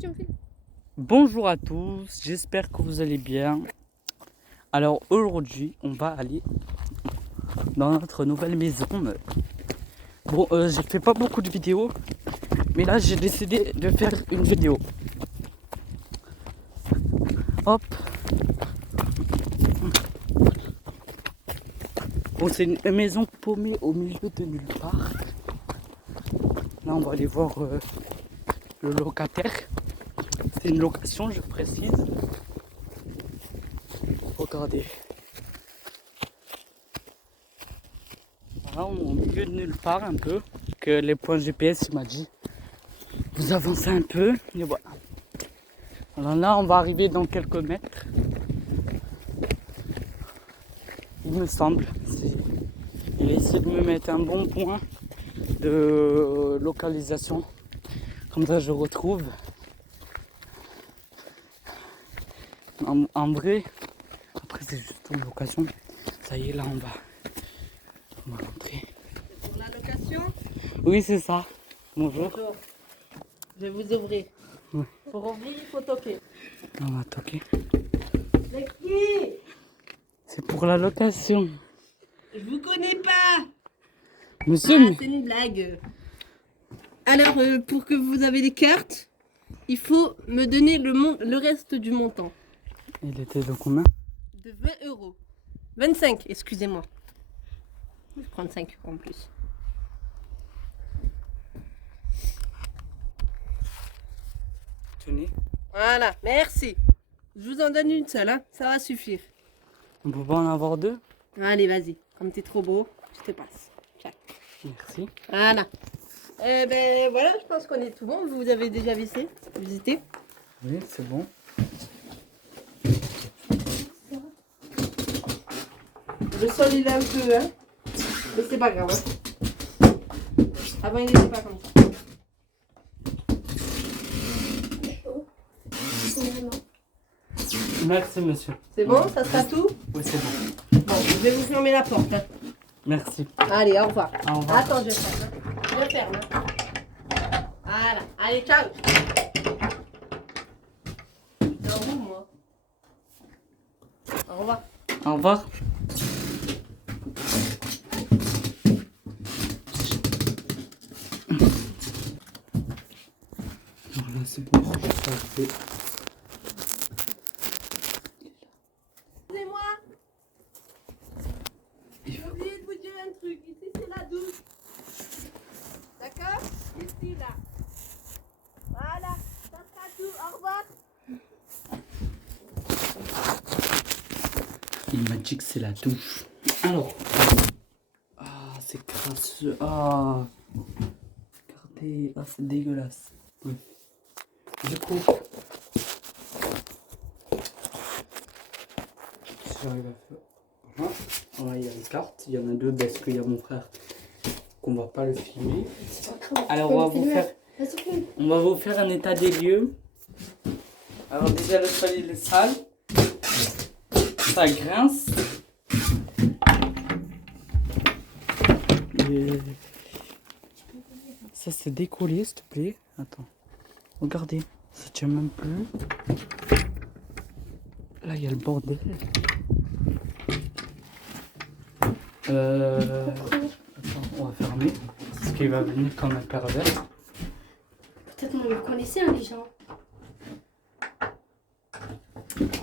tu me filmes. Bonjour à tous, j'espère que vous allez bien. Alors aujourd'hui, on va aller dans notre nouvelle maison. Bon, j'ai fait pas beaucoup de vidéos, mais là j'ai décidé de faire une vidéo. Hop. Bon, c'est une maison paumée au milieu de nulle part. Là, on va aller voir le locataire. C'est une location, je précise. Regardez. Voilà, on est au milieu de nulle part un peu. Que les points GPS, il m'a dit. Vous avancez un peu. Et voilà. Alors là, on va arriver dans quelques mètres. Il me semble. Il a essayé de me mettre un bon point de localisation. Comme ça, je retrouve. En vrai, après c'est juste une location. Ça y est, là on va rentrer. Pour la location. Oui, c'est ça. Bonjour. Bonjour. Je vais vous ouvrir. Ouais. Pour ouvrir, il faut toquer. On va toquer. C'est qui? C'est pour la location. Je vous connais pas. Monsieur, Ah, c'est une blague. Alors, pour que vous avez les cartes, il faut me donner le reste du montant. il était de combien? De 20 euros. 25, excusez-moi. Je vais prendre 5 euros en plus. Tenez. Voilà, merci. Je vous en donne une seule, hein. Ça va suffire. On peut pas en avoir deux? Allez, vas-y. Comme t'es trop beau, je te passe. Tiens. Merci. Voilà. Ben voilà, je pense qu'on est tout bon. Vous avez déjà visité. Oui, c'est bon. Le sol il est un peu, hein. Mais c'est pas grave. Hein. Avant il n'était pas comme ça. Merci, monsieur. C'est bon, ça sera tout. Oui, c'est bon. Bon, je vais vous fermer la porte. Hein. Merci. Allez, au revoir. Au revoir. Attends, je ferme. Hein. Je ferme. Hein. Voilà. Allez, ciao. C'est où, moi? Au revoir. Au revoir. Voilà, c'est bon. Ça fait. Excusez-moi. J'ai oublié de vous dire un truc. Ici, c'est la douche. D'accord? Ici, là. Voilà. Ça sera tout. Au revoir. Il m'a dit que c'est la douche. Alors. Ah, c'est crasseux. Ah. Regardez. Ah, c'est dégueulasse. Oui. Du coup. Si j'arrive à faire. Voilà. Voilà, il y a les cartes. Il y en a deux parce qu'il y a mon frère qu'on va pas le filmer. Alors, on va vous faire un état des lieux. Alors, déjà, le sol il est sale. Ça grince. Et ça s'est décollé, s'il te plaît. Attends. Regardez. Ça tient même plus. Là, il y a le bordel. Attends, on va fermer. Parce qu'il va venir comme un pervers. Peut-être vous le connaissez, hein, les gens.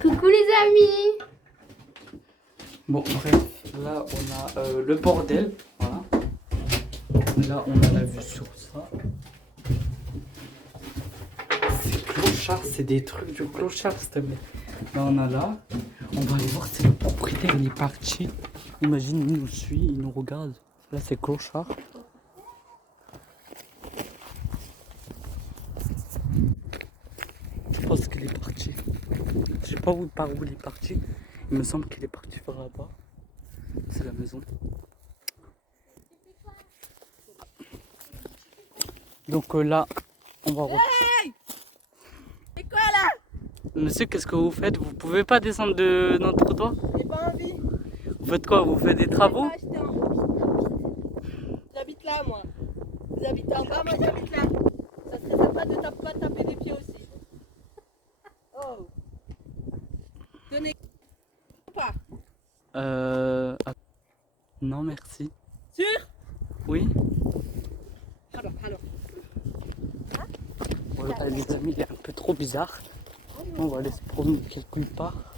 Coucou les amis. Bon, bref. Là, on a le bordel. Voilà. Là, on a la vue sur ça. C'est clochard, c'est des trucs de clochard, s'il te plaît. Là, on a là. On va aller voir si le propriétaire il est parti. Imagine, il nous suit, il nous regarde. Là, c'est clochard. Je pense qu'il est parti. Je sais pas par où il est parti. Il me semble qu'il est parti par là-bas. C'est la maison. Donc là, on va... Hey! C'est quoi là? Monsieur, qu'est-ce que vous faites? Vous pouvez pas descendre de notre toit? J'ai pas envie. Vous faites quoi? Vous faites des travaux? J'habite là, moi. Vous habitez en bas, moi j'habite là. Ça serait sympa de pas taper des pieds aussi. Non, merci. Sûr? Oui. Alors. Ouais, les amis, il est un peu trop bizarre. On va aller se promener quelque part.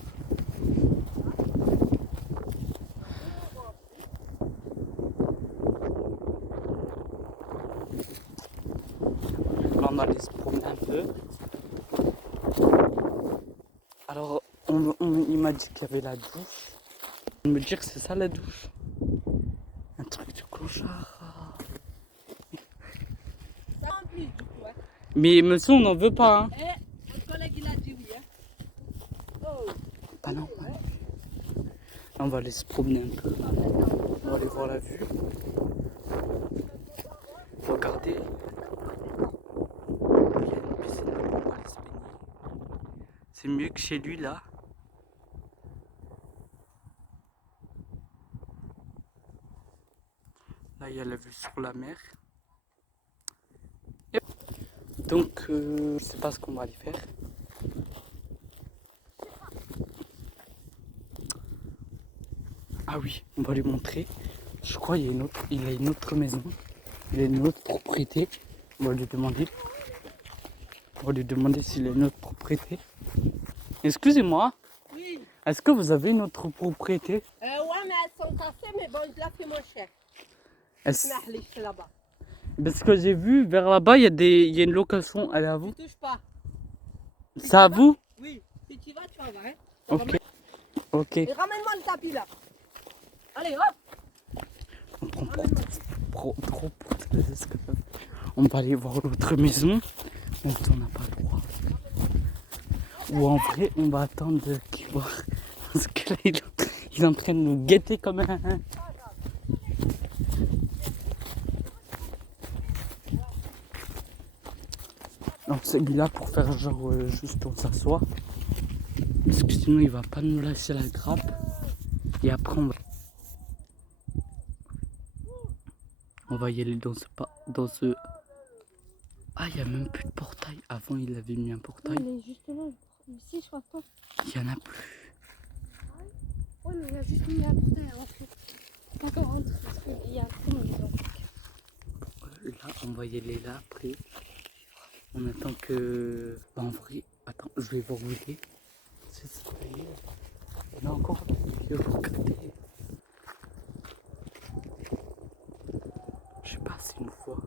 Là, on va aller se promener un peu. Alors, il m'a dit qu'il y avait la douche. Il me dit que c'est ça la douche. Un truc de clochard. Ça en plus, du coup, hein. Mais monsieur, on n'en veut pas. Hein. Eh, mon collègue, il a dit oui, hein. Oh. Pas normal. On va aller se promener un peu. On va aller voir la vue. Regardez. Il y a une piscine, on va aller se baigner. C'est mieux que chez lui là. Là, il y a la vue sur la mer. Et donc, je sais pas ce qu'on va aller faire. Ah oui, on va lui montrer. Je crois qu'il il a une autre maison. Il a une autre propriété. On va lui demander. On va lui demander s'il a une autre propriété. Excusez-moi, Oui. est-ce que vous avez une autre propriété? Ouais, mais elles sont cassées, mais bon, je la fais moins cher. Est-ce- C'est là-bas. Parce que j'ai vu vers là-bas, il y a une location. Elle est à vous? Tu touches pas. C'est à vous? Oui. Si tu vas, tu vas voir, hein. Ok. Ok. Et ramène-moi le tapis, là. Allez, hop. On prend pas trop pour les esclaves. On va aller voir l'autre maison. Mais on n'a pas le droit. Ou en vrai, on va attendre qu'il voit. Parce que là, il est en train de nous guetter comme un. On s'est mis là pour faire genre juste on s'assoit. Parce que sinon il va pas nous lâcher la grappe. Et après on va y aller dans ce. Ah, il n'y a même plus de portail. Avant il avait mis un portail. Oui, mais justement, ici, je crois pas. Il n'y en a plus. Oui, mais il a juste mis un portail à rentrer. D'accord, rentre, parce qu'il y a trop de maisons. Là, on va y aller là après. On attend que. Bah, en vrai, attends, je vais voir où il est. C'est ça, il y en a encore là. Regardez. Je sais pas, c'est une fois.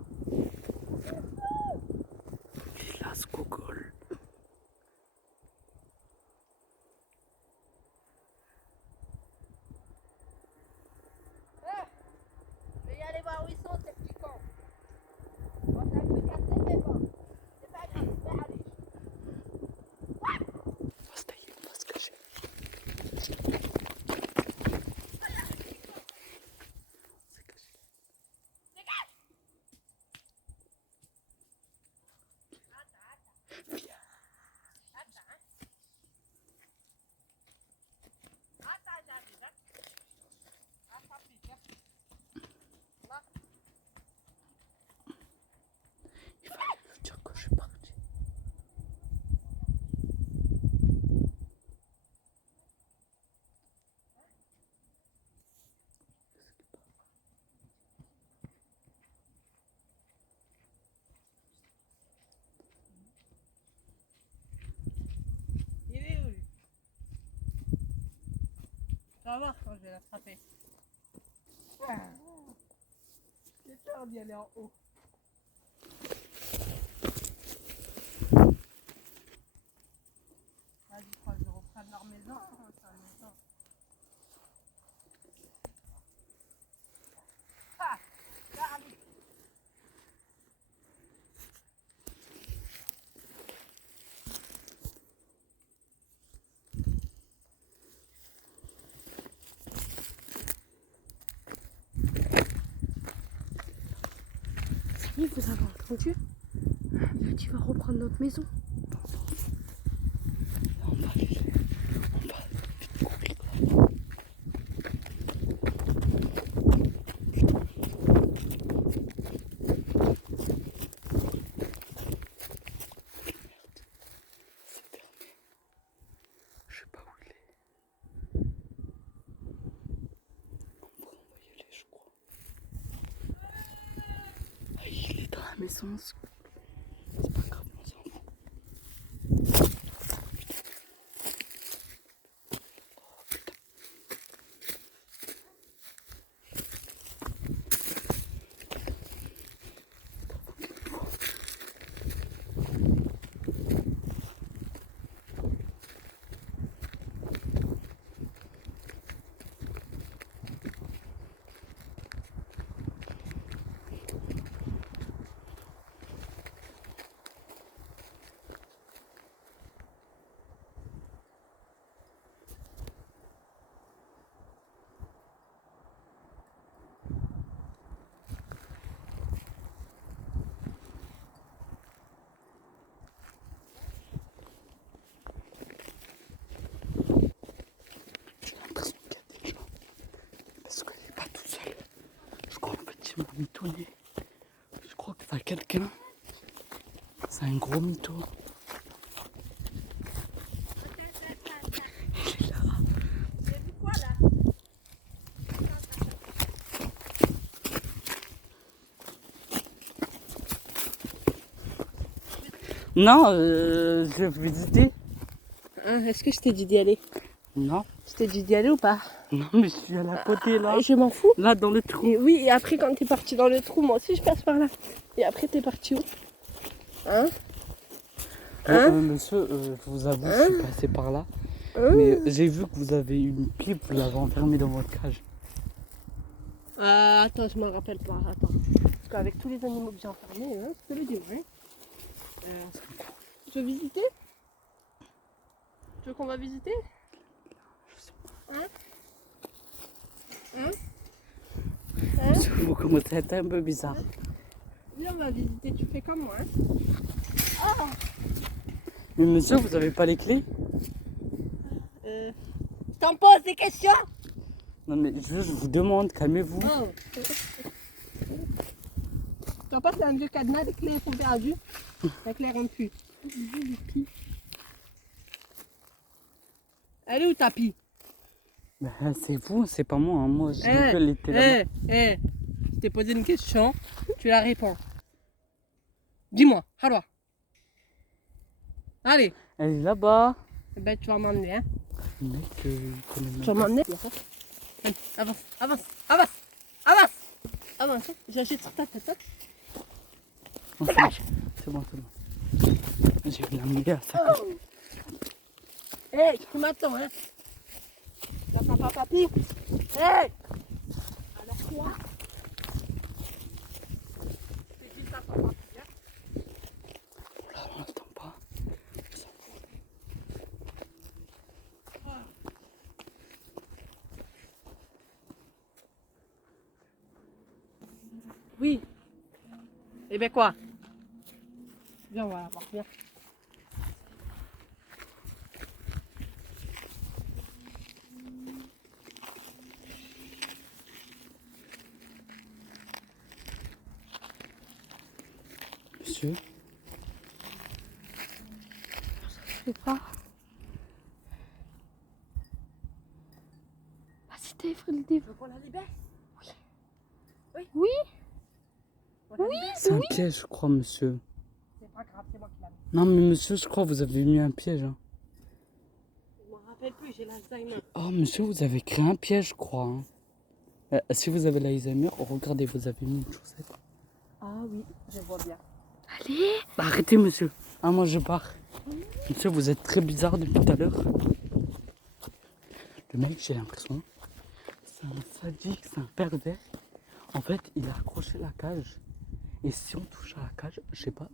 Il est là, ce gogol. Je vais y aller voir où ils sont, ces petits cons. Bon, c'est un peu cassé, mais bon. C'est pas grave, mais allez. On va se tailler, on va se cacher. On s'est caché. Viens. Il va lui dire que je suis parti. Il est où, lui? Tu vas voir quand je vais l'attraper. J'ai peur d'y aller en haut. Vas-y, je crois que je reprends leur maison. Sa maison. Ah, là, allez. Oui, vous avez entendu? Il a dit, va reprendre notre maison. On va aller. On va vite courir là. C'est fermé. Je sais pas où il est. la maison. C'est pas grave, on s'en fout. J'ai l'impression qu'il y a des gens. Parce qu'elle n'est pas toute seule. Je crois en fait qu'il m'a mitonné. Je crois que c'est quelqu'un. C'est un gros mytho. Il est là. J'ai vu quoi là? Non, je vais visiter. Hein, est-ce que je t'ai dit d'y aller? Non, Je t'ai dit d'y aller ou pas? non, mais je suis à la côté là. Je m'en fous. Là, dans le trou. Et oui, et après quand t'es parti dans le trou, moi aussi je passe par là. Et après t'es parti où? Hein? Hein? Monsieur, je vous avoue, Hein? je suis passé par là. Hein? Mais j'ai vu que vous avez une pipe, vous l'avez enfermée dans votre cage. Attends, je m'en rappelle pas. Attends. Parce qu'avec tous les animaux que j'ai enfermés, hein, je te le dis, hein. Tu veux visiter? Tu veux qu'on va visiter? Hein? Hein? Hein? Vous commencez à être un peu bizarre. Viens, on va visiter, tu fais comme moi. Hein? Mais monsieur, vous avez pas les clés? T'en poses des questions? Non mais je vous demande, calmez-vous. Oh. T'en passes un vieux cadenas, les clés sont perdues. Les clés rompue. Elle est où ta pie? Ben, c'est vous, c'est pas moi. Hein. Moi, j'ai vu qu'elle était là-bas. Je t'ai posé une question, tu la réponds. Dis-moi, alors. Allez, Elle est là-bas. ben, tu vas m'emmener, hein. Le mec, il connaît même Tu vas pas. m'emmener. Allez, avance, avance, avance, avance. Avance, hein. J'agite sur ta tête. Hein. Non, c'est bon, c'est bon. J'ai vu l'amener à sa cage. Oh. Hey, tu m'attends, hein. T'entends pas papy? Hey. Alors quoi? Je te dis ça, papa. Hein. Là, on n'entend pas. On s'en fout. Oui. Eh ben quoi? Viens, on va la voir, viens. Monsieur, Je sais pas. Vas-y, Dave, le Dave. veux qu'on la libère? Oui, On la libère? c'est un piège, je crois, monsieur. C'est pas grave, c'est moi qui la mets. Non, mais monsieur, je crois que vous avez mis un piège. Hein. Je m'en rappelle plus, j'ai l'Alzheimer. Oh, monsieur, vous avez créé un piège, je crois. Hein. Si vous avez l'Alzheimer, regardez, vous avez mis une chaussette. Ah oui, je vois bien. allez. Bah, arrêtez, monsieur. Ah, moi, je pars. Monsieur, vous êtes très bizarre depuis tout à l'heure. Le mec, j'ai l'impression, c'est un sadique, c'est un pervers. En fait, il a accroché la cage. Et si on touche à la cage, je sais pas,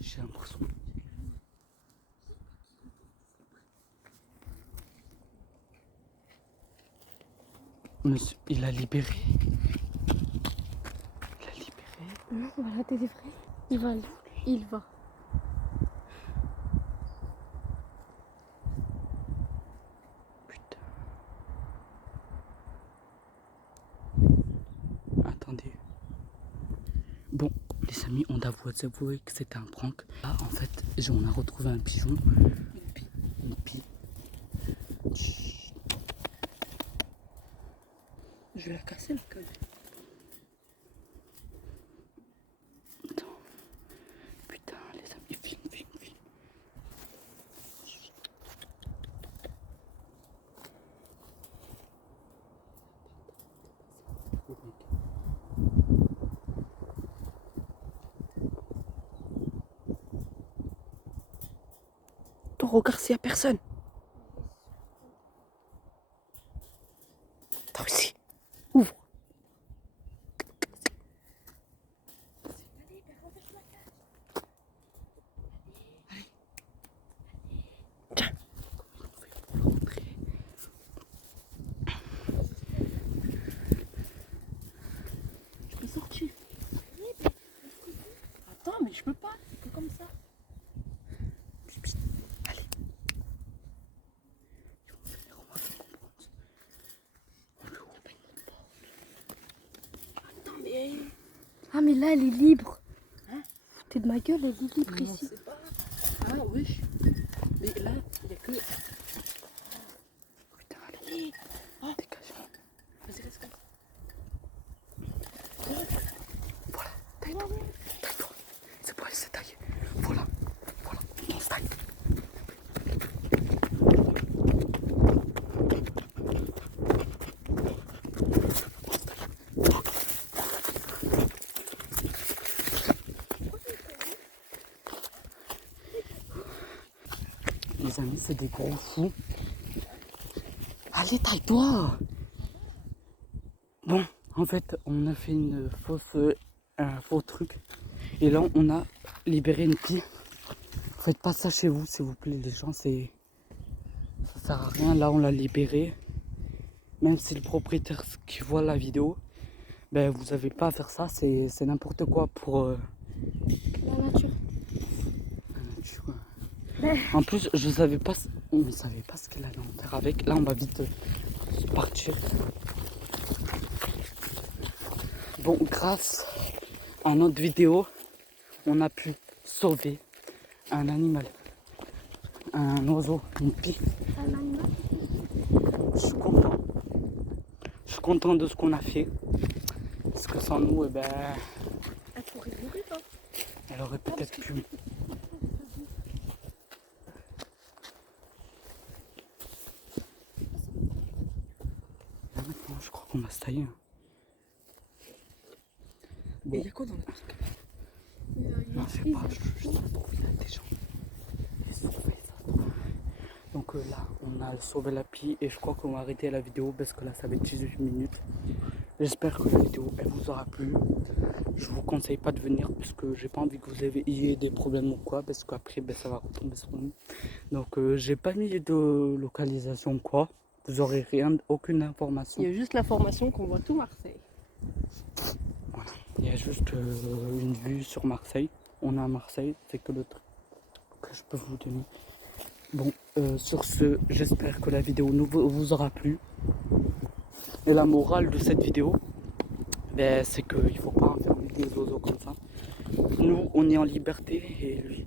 j'ai l'impression. Monsieur, il a libéré. Il a libéré. Non, on va la délivrer. Il va, il va. Putain. Attendez. Bon, les amis, on doit vous avouer que c'était un prank. Ah, en fait, on a retrouvé un pigeon. Une pie. Chut. Je vais la casser la cage. Attends. regarde s'il y a personne. Toi aussi. Ouvre. Tiens. Je peux sortir. Attends, mais je peux pas. C'est que comme ça. Allez. Attends, mais... Ah, mais là, elle est libre. Hein? Foutez de ma gueule, elle est libre Non, ici. c'est pas... Ah, wesh. Mais là, il n'y a que... Putain, allez. Oh. Dégage. Vas-y, reste comme ça. Voilà, taille-toi. Taille-toi. C'est bon, elle s'est taillée. Voilà. Voilà, on se taille. Les amis, c'est des gros fous. Allez, taille-toi. Bon, en fait, on a fait un faux truc. Et là, on a libéré une fille. Faites pas ça chez vous, s'il vous plaît, les gens. Ça sert à rien. Là, on l'a libérée. Même si le propriétaire qui voit la vidéo, ben, vous n'avez pas à faire ça. C'est n'importe quoi pour... La nature. En plus, on ne savait pas ce qu'elle allait en faire avec. Là, on va vite partir. Bon, grâce à notre vidéo, on a pu sauver un animal, un oiseau, une pie. Un animal. Je suis content. Je suis content de ce qu'on a fait. Parce que sans nous, eh ben, Elle pourrait mourir, hein. elle aurait peut-être pu. Là maintenant, je crois qu'on va se tailler. Bon. Il y a quoi dans le parc? Non, je sais pas, je trouve qu'il y a des gens. Ils surveillent ça. Donc là, on a sauvé la pie et je crois qu'on va arrêter la vidéo parce que là, ça va être 18 minutes. J'espère que la vidéo, elle vous aura plu. Je vous conseille pas de venir parce que j'ai pas envie que vous ayez des problèmes ou quoi parce qu'après, ben, ça va retomber sur nous. Donc, j'ai pas mis de localisation ou quoi. Vous aurez rien, aucune information. Il y a juste l'information qu'on voit tout Marseille. Voilà. Il y a juste une vue sur Marseille. On est à Marseille, c'est que le truc que je peux vous donner. Bon, sur ce, j'espère que la vidéo vous aura plu. Et la morale de cette vidéo, ben, c'est qu'il ne faut pas enfermer des oiseaux comme ça. Nous, on est en liberté et lui,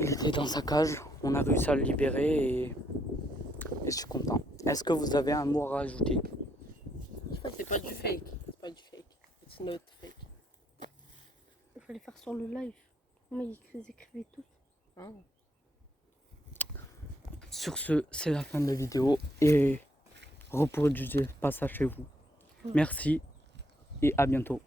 il était dans sa cage. On a réussi à le libérer et je suis content. Est-ce que vous avez un mot à rajouter? C'est pas du fake. C'est pas du fake. It's not fake. Il fallait faire sur le live. Mais ils écrivaient tous. Ah. Sur ce, c'est la fin de la vidéo et reproduisez pas ça chez vous. Merci et à bientôt.